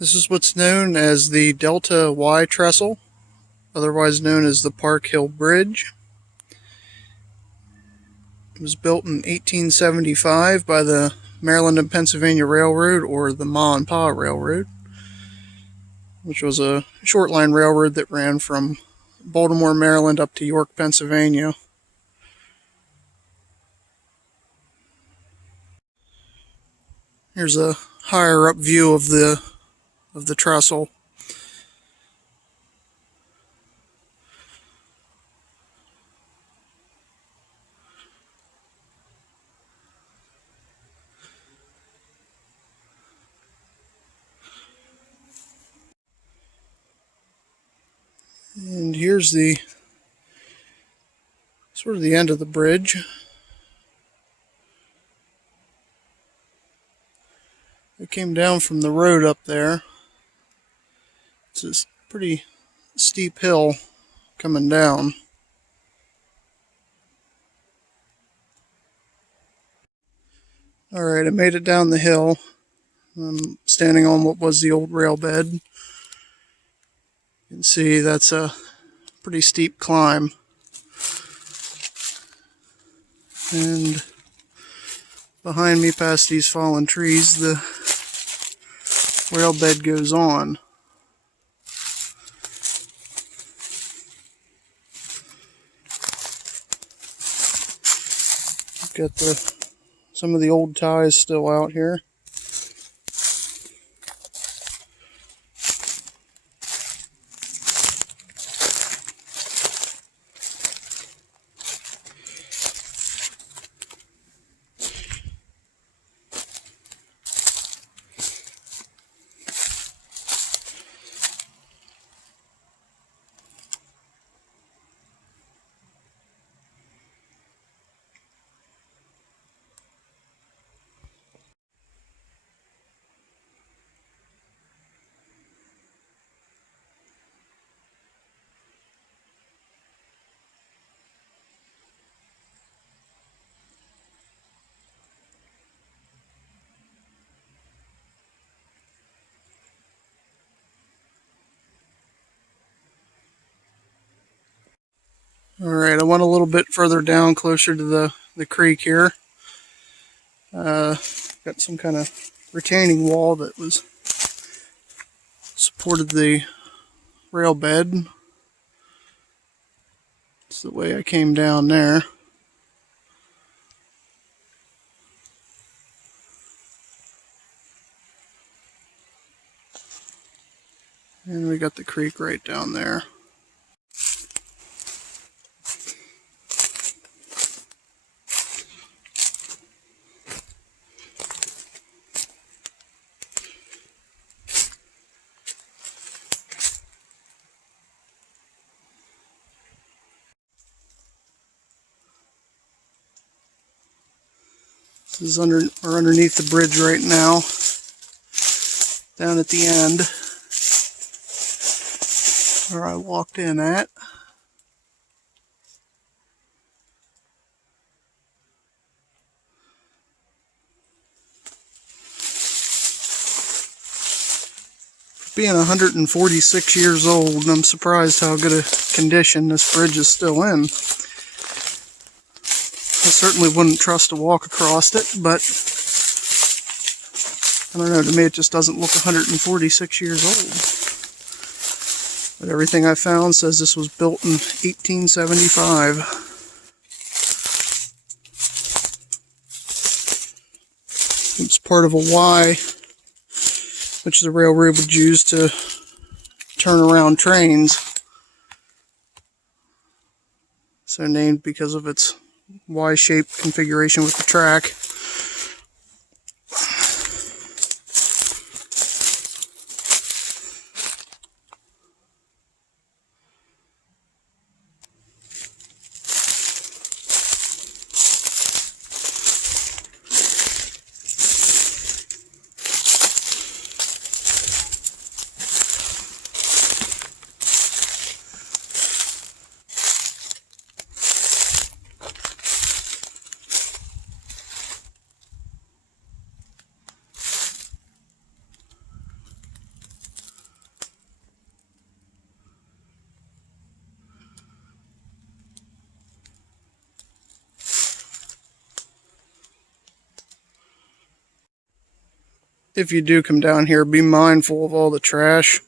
This is what's known as the Delta Wye Trestle, otherwise known as the Park Hill Bridge. It was built in 1875 by the Maryland and Pennsylvania Railroad, or the Ma and Pa Railroad, which was a short line railroad that ran from Baltimore, Maryland up to York, Pennsylvania. Here's a higher up view of the trestle. And here's the sort of the end of the bridge. It came down from the road up there. It's a pretty steep hill coming down. Alright, I made it down the hill. I'm standing on what was the old rail bed. You can see that's a pretty steep climb. And behind me, past these fallen trees, the rail bed goes on. Got some of the old ties still out here. Alright, I went a little bit further down, closer to the creek here. Got some kind of retaining wall that was supported the rail bed. That's the way I came down there. And we got the creek right down there. This is underneath the bridge right now, down at the end where I walked in at. Being 146 years old, I'm surprised how good a condition this bridge is still in. I certainly wouldn't trust to walk across it, but I don't know, to me it just doesn't look 146 years old. But everything I found says this was built in 1875. It's part of a Y, which the railroad would use to turn around trains. So named because of its Y-shaped configuration with the track. if you do come down here, be mindful of all the trash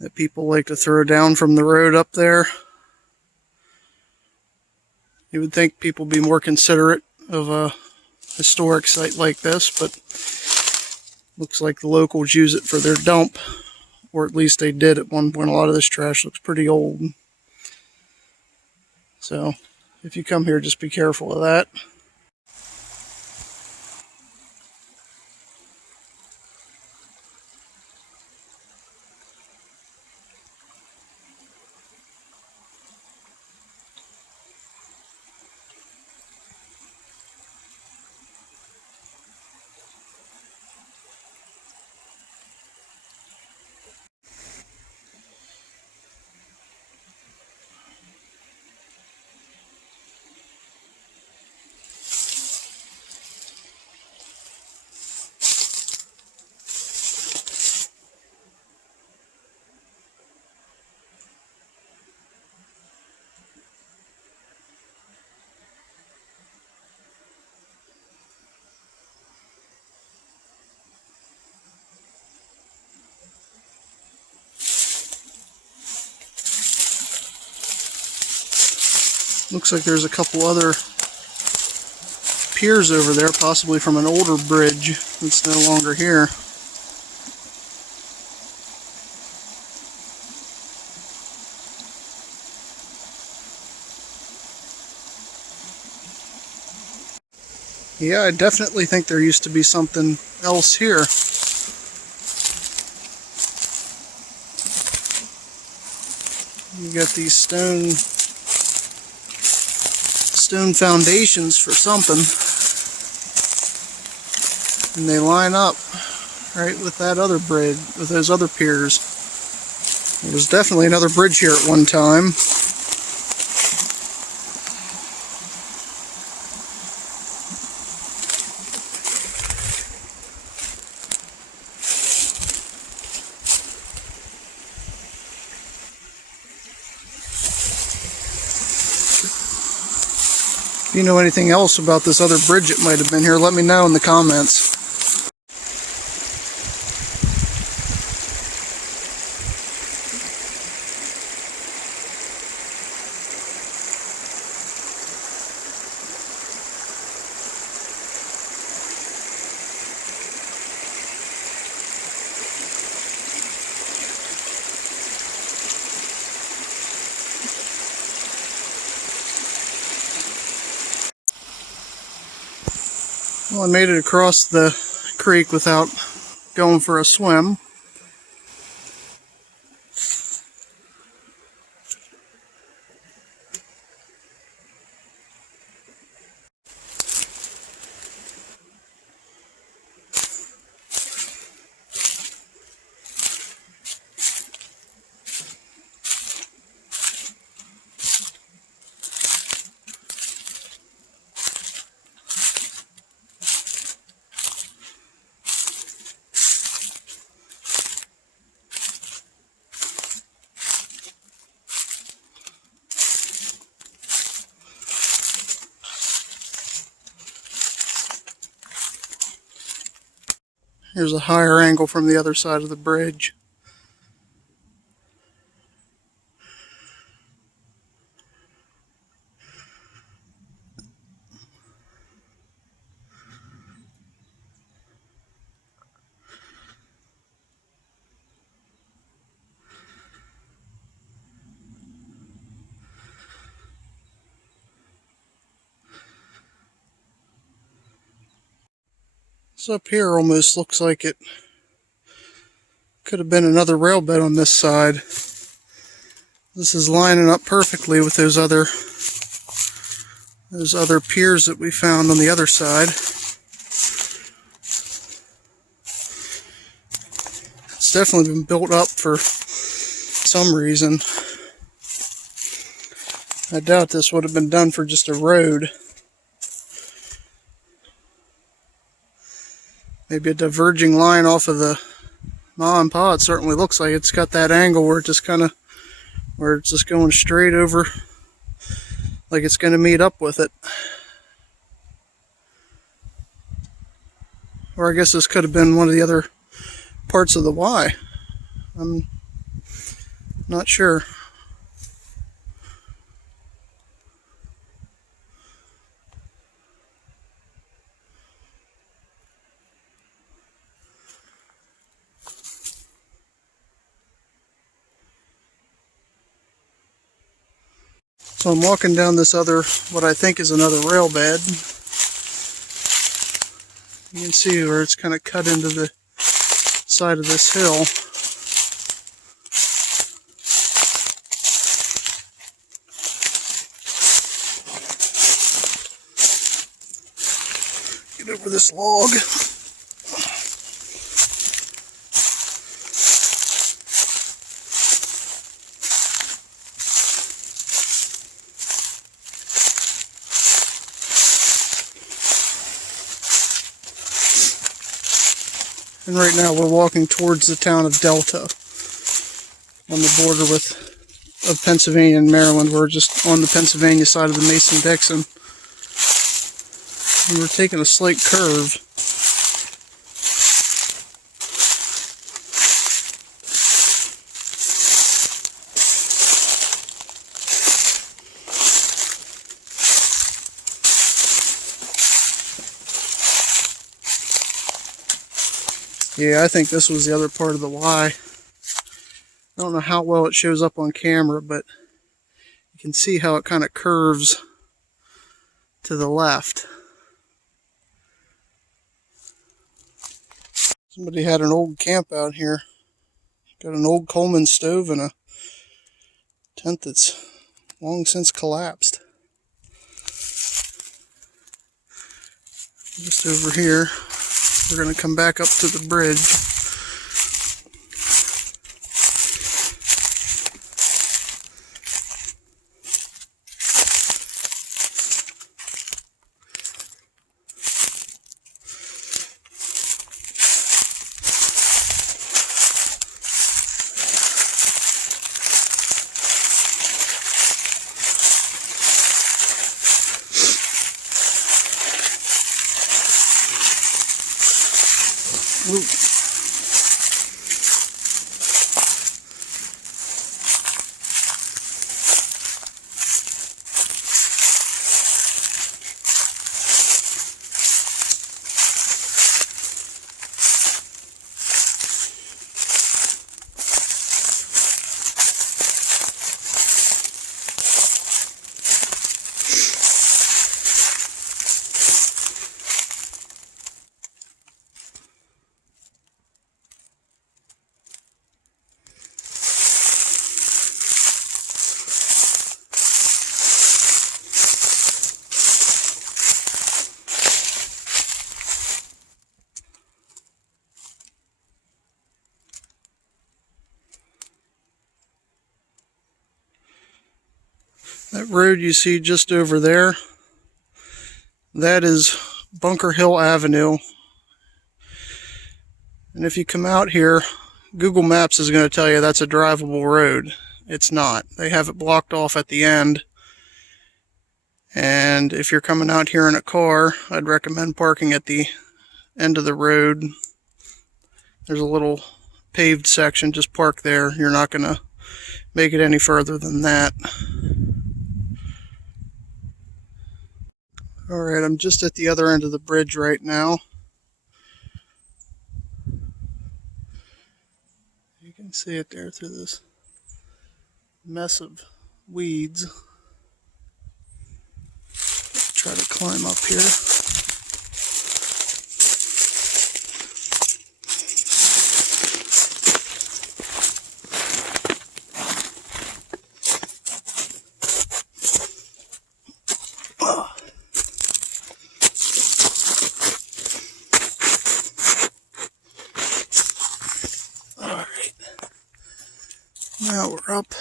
that people like to throw down from the road up there. You would think people would be more considerate of a historic site like this, but looks like the locals use it for their dump, or at least they did at one point. A lot of this trash looks pretty old. So if you come here, just be careful of that. Looks like there's a couple other piers over there, possibly from an older bridge that's no longer here. Yeah, I definitely think there used to be something else here. You got these stone foundations for something, and they line up right with that other bridge, with those other piers. There was definitely another bridge here at one time. If you know anything else about this other bridge that might have been here, let me know in the comments. Well, I made it across the creek without going for a swim. Here's a higher angle from the other side of the bridge. This up here almost looks like it could have been another rail bed on this side. This is lining up perfectly with those other piers that we found on the other side. It's definitely been built up for some reason. I doubt this would have been done for just a road. Maybe a diverging line off of the Ma and Pa. It certainly looks like it's got that angle where it just where it's just going straight over, like it's going to meet up with it. Or I guess this could have been one of the other parts of the Wye. I'm not sure. So I'm walking down this other, what I think is another rail bed. You can see where it's kind of cut into the side of this hill. Get over this log. And right now we're walking towards the town of Delta on the border of Pennsylvania and Maryland. We're just on the Pennsylvania side of the Mason-Dixon. And we're taking a slight curve. Yeah, I think this was the other part of the Wye. I don't know how well it shows up on camera, but you can see how it kind of curves to the left. Somebody had an old camp out here. Got an old Coleman stove and a tent that's long since collapsed. Just over here, we're going to come back up to the bridge. Ooh. That road you see just over there, that is Bunker Hill Avenue. And if you come out here, Google Maps is going to tell you that's a drivable road. It's not. They have it blocked off at the end. And if you're coming out here in a car, I'd recommend parking at the end of the road. There's a little paved section, just park there. You're not going to make it any further than that. Alright, I'm just at the other end of the bridge right now. You can see it there through this mess of weeds. Try to climb up here. Alright, now we're up.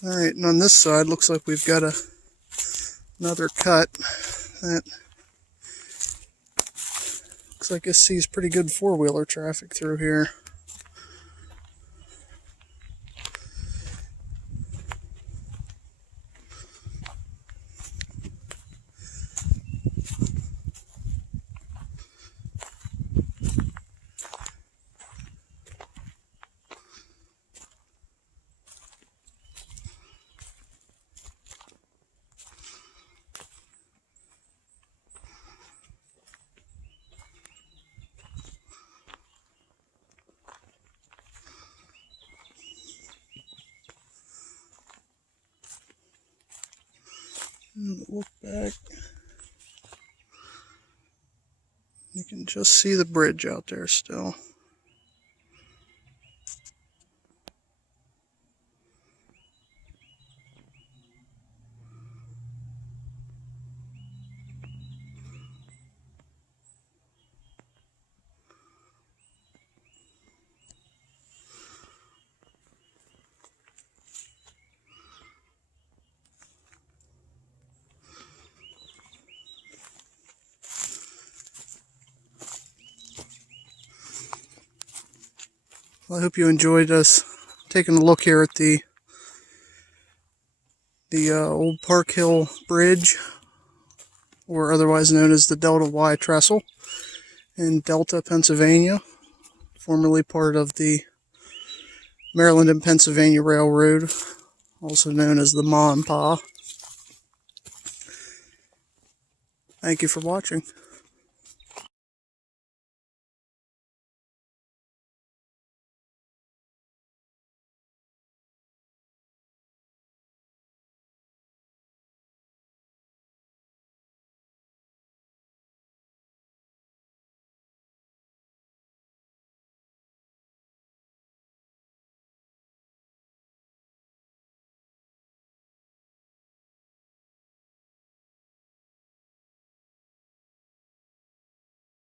Alright, and on this side looks like we've got another cut that looks like it sees pretty good four-wheeler traffic through here. Look back. You can just see the bridge out there still. Well, I hope you enjoyed us taking a look here at the old Park Hill Bridge, or otherwise known as the Delta Wye Trestle, in Delta, Pennsylvania, formerly part of the Maryland and Pennsylvania Railroad, also known as the Ma and Pa. Thank you for watching.